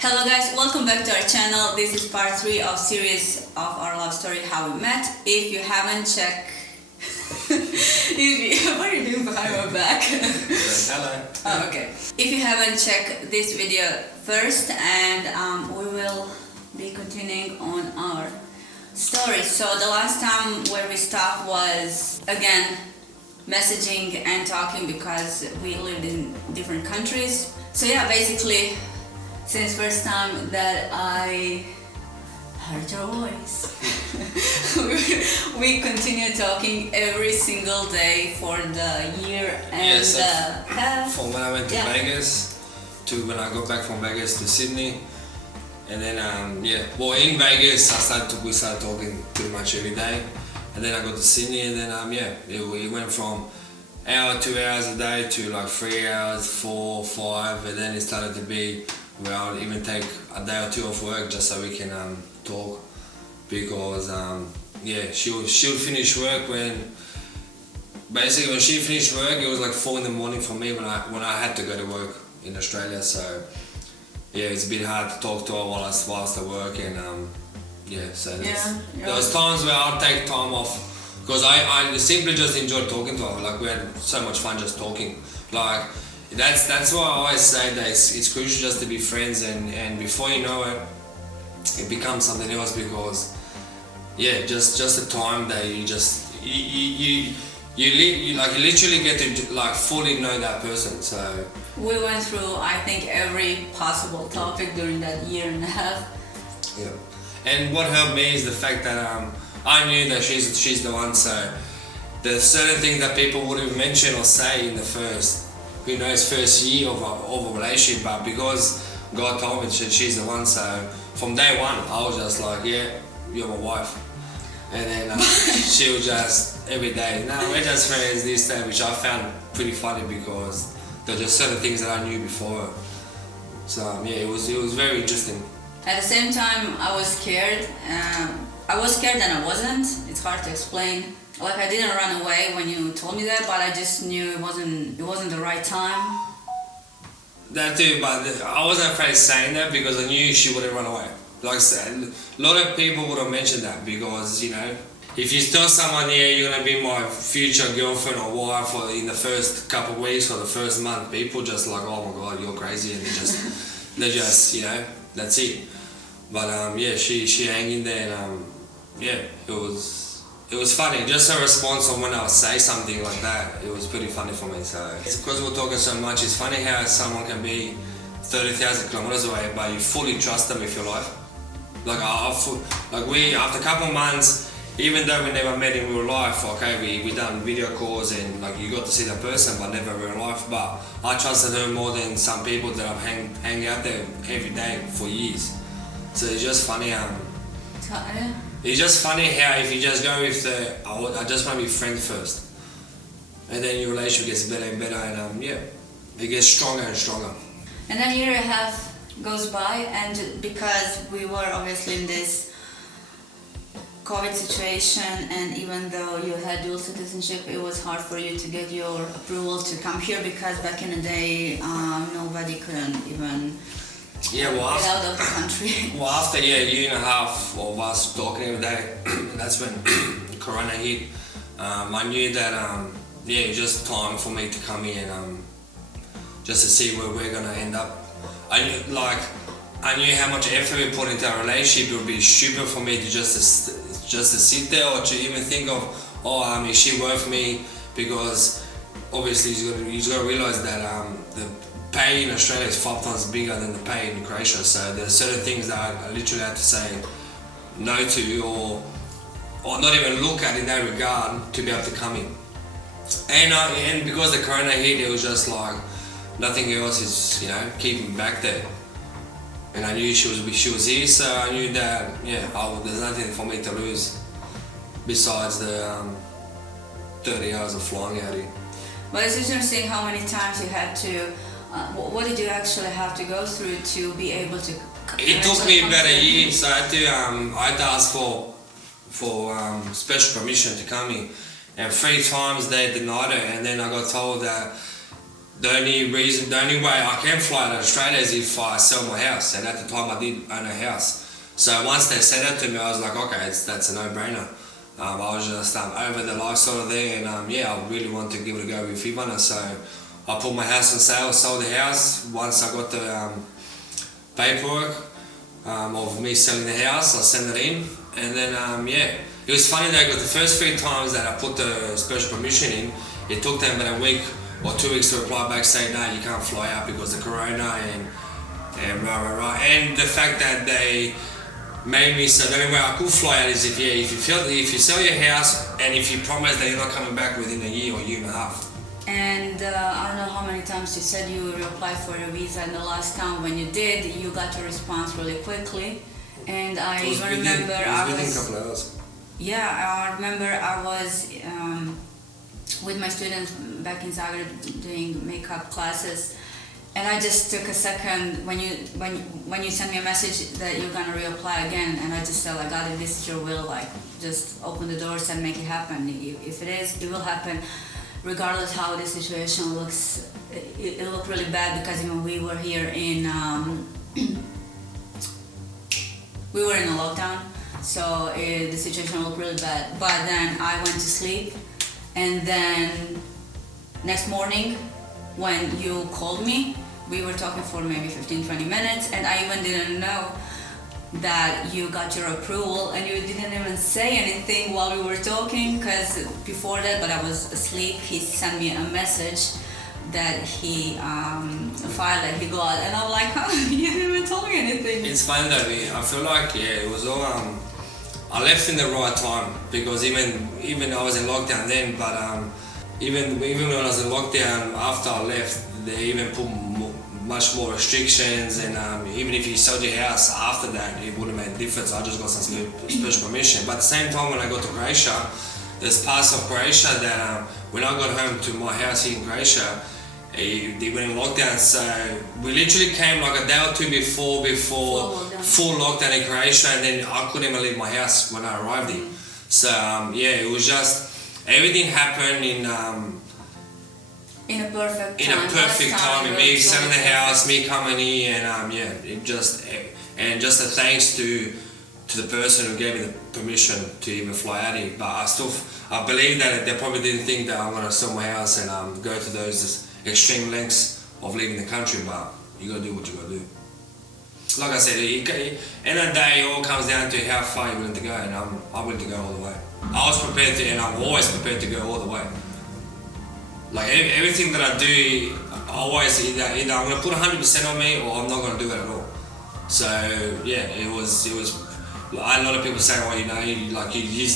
Hello guys, welcome back to our channel. This is part 3 of series of our love story, How We Met. If you haven't checked... What are you doing behind my back? Hello. Oh, okay. If you haven't checked this video first, and we will be continuing on our story. So the last time where we stopped was, again, messaging and talking because we lived in different countries. So yeah, basically, since first time that I heard your voice, we continue talking every single day for the year and half. From when I went to Vegas to when I got back from Vegas to Sydney, and then in Vegas we started talking pretty much every day, and then I got to Sydney, and then it went from hour, 2 hours a day to like 3 hours, 4, 5, and then it started to be where I would even take a day or two off work just so we can talk, because she would finish work when she finished work. It was like 4 in the morning for me when I had to go to work in Australia. So it's a bit hard to talk to her whilst I work, and there was times where I'd take time off because I simply just enjoyed talking to her. Like, we had so much fun just talking. Like, that's why I always say that it's crucial just to be friends, and before you know it, it becomes something else, because just the time that you literally get to like fully know that person. So we went through, I think, every possible topic during that year and a half. Yeah, and what helped me is the fact that I knew that she's the one. So there's certain things that people wouldn't mention or say in the first year of a relationship, but because God told me she's the one, so from day one I was just like, yeah, you're my wife. And then she was just every day, no, we're just friends, this, that, which I found pretty funny because there were just certain things that I knew before her. So it was very interesting. At the same time, I was scared. I was scared and I wasn't. It's hard to explain. Like, I didn't run away when you told me that, but I just knew it wasn't the right time. That too, but I wasn't afraid of saying that because I knew she wouldn't run away. Like, a lot of people would have mentioned that because, you know, if you tell someone, yeah, you're gonna be my future girlfriend or wife, or in the first couple of weeks or the first month, people just like, oh my God, you're crazy, and they just, you know, that's it. But she hung in there, and it was funny, just her response on when I would say something like that. It was pretty funny for me. So it's because we're talking so much, it's funny how someone can be 30,000 kilometers away, but you fully trust them with your life. Like, after a couple of months, even though we never met in real life, okay, we done video calls and like you got to see that person, but never real life. But I trusted her more than some people that I've hang out there every day for years. So it's just funny. It's just funny how if you just go with I just want to be friends first, and then your relationship gets better and better, and it gets stronger and stronger. And then a year and a half goes by, and because we were obviously in this COVID situation, and even though you had dual citizenship, it was hard for you to get your approval to come here, because back in the day, nobody couldn't even get out of the country. Well, after a year and a half of us talking every day, that's when Corona hit. I knew that it was just time for me to come here and just to see where we're gonna end up. I knew how much effort we put into our relationship. It would be stupid for me to just to sit there or to even think of, is she worth me? Because obviously you got to realize that the pay in Australia is 5 times bigger than the pay in Croatia. So there's certain things that I literally had to say no to, or not even look at in that regard, to be able to come in. And because the Corona hit, it was just like nothing else is, you know, keeping me back there. And I knew she was here, so I knew that there's nothing for me to lose besides the 30 hours of flying out here. But it's interesting how many times you had to. What did you actually have to go through to be able to? It took me about a year, so I had to ask for special permission to come in, and 3 times they denied it, and then I got told that the only way I can fly to Australia is if I sell my house, and at the time I did own a house. So once they said that to me, I was like, okay, that's a no-brainer. I was just over the lifestyle there, and I really want to give it a go with Ivana. So I put my house on sale, sold the house. Once I got the paperwork of me selling the house, I sent it in, and then it was funny though, because the first 3 times that I put the special permission in, it took them about a week or 2 weeks to reply back saying, no, you can't fly out because of Corona and rah. And the fact that they made me so the only way I could fly out is if you sell your house and if you promise that you're not coming back within a year or year and a half. And I don't know how many times you said you would apply for a visa, and the last time when you did, you got a response really quickly. And I remember within a couple of hours. Yeah, I remember I was with my students back in Zagreb doing makeup classes, and I just took a second when you sent me a message that you're gonna reapply again, and I just said, like, God, if this is your will, like, just open the doors and make it happen. If it is, it will happen, regardless how the situation looks. It looked really bad because we were here in we were in a lockdown, so the situation looked really bad. But then I went to sleep, and then next morning when you called me, we were talking for maybe 15-20 minutes, and I even didn't know that you got your approval, and you didn't even say anything while we were talking, because before that, but I was asleep, he sent me a message that he file that he got, and I'm like, huh, you didn't even tell me anything. It's funny though, I feel like it was all I left in the right time, because even I was in lockdown then, but even when I was in lockdown after I left, they even put much more restrictions, and even if you sold your house after that, it wouldn't make a difference. I just got some special permission. But at the same time, when I got to Croatia, there's parts of Croatia that when I got home to my house here in Croatia, they went in lockdown. So we literally came like a day or two before full lockdown in Croatia, and then I couldn't even leave my house when I arrived here. So it was just everything happened in a perfect time. Me selling the house, me coming here, and just a thanks to the person who gave me the permission to even fly out here. But I believe that they probably didn't think that I'm gonna sell my house and go to those extreme lengths of leaving the country. But you gotta do what you gotta do. Like I said, end of the day, it all comes down to how far you're willing to go, and I'm willing to go all the way. I was prepared to, and I'm always prepared to go all the way. Like everything that I do, I always either I'm gonna put 100% on me, or I'm not gonna do it at all. So it was. A lot of people say, well, you've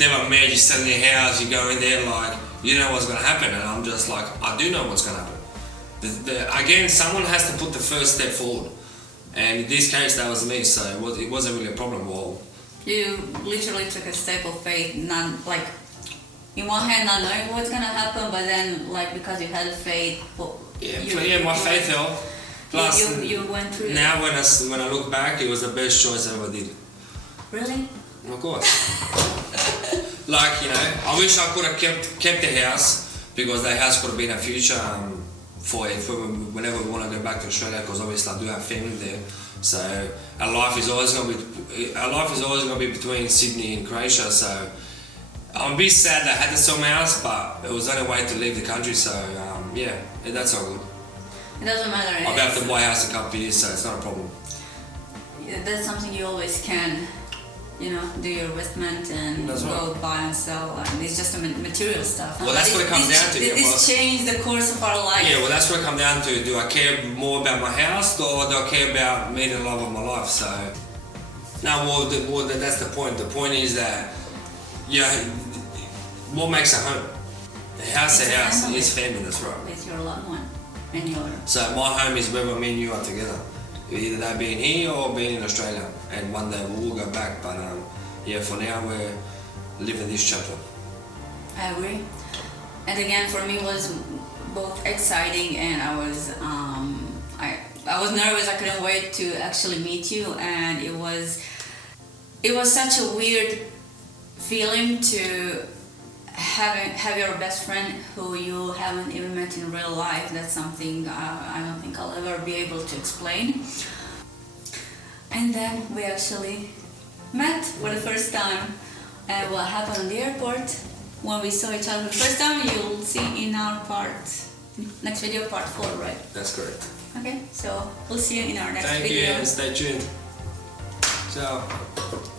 never met, you're selling your house, you go in there like you know what's gonna happen, and I'm just like, I do know what's gonna happen. Again, someone has to put the first step forward, and in this case, that was me. So it wasn't really a problem. Well, you literally took a step of faith, in one hand not knowing what's gonna happen, but then because you had faith. My faith helped. Plus, you went through. Now when I look back, it was the best choice I ever did. Really? Of course. I wish I could have kept the house, because the house could have been a future for whenever we want to go back to Australia, because obviously I do have family there. So our life is always gonna be between Sydney and Croatia. So I'm a bit sad that I had to sell my house, but it was the only way to leave the country. So that's all good. It doesn't matter. I'll be able to buy a house in a couple of years, so it's not a problem. That's something you always can. Do your investment and go buy and sell, and it's just a material stuff. Well, that's what it comes down to. This changed the course of our life. Yeah, well, that's what it comes down to. Do I care more about my house, or do I care about meeting the love of my life? So, that's the point. The point is that, what makes a home? A house is family. That's right. It's your loved one, and your. So my home is wherever me and you are together. Either that being here or being in Australia, and one day we'll go back. But for now we're living this chapter. I agree. And again, for me, it was both exciting, and I was nervous. I couldn't wait to actually meet you, and it was such a weird feeling to have your best friend who you haven't even met in real life. That's something I don't think I'll ever be able to explain. And then we actually met for the first time. And what happened in the airport when we saw each other for the first time, you'll see in our next video, part 4, right? That's correct. Okay, so we'll see you in our next Thank video. you and stay tuned. Ciao.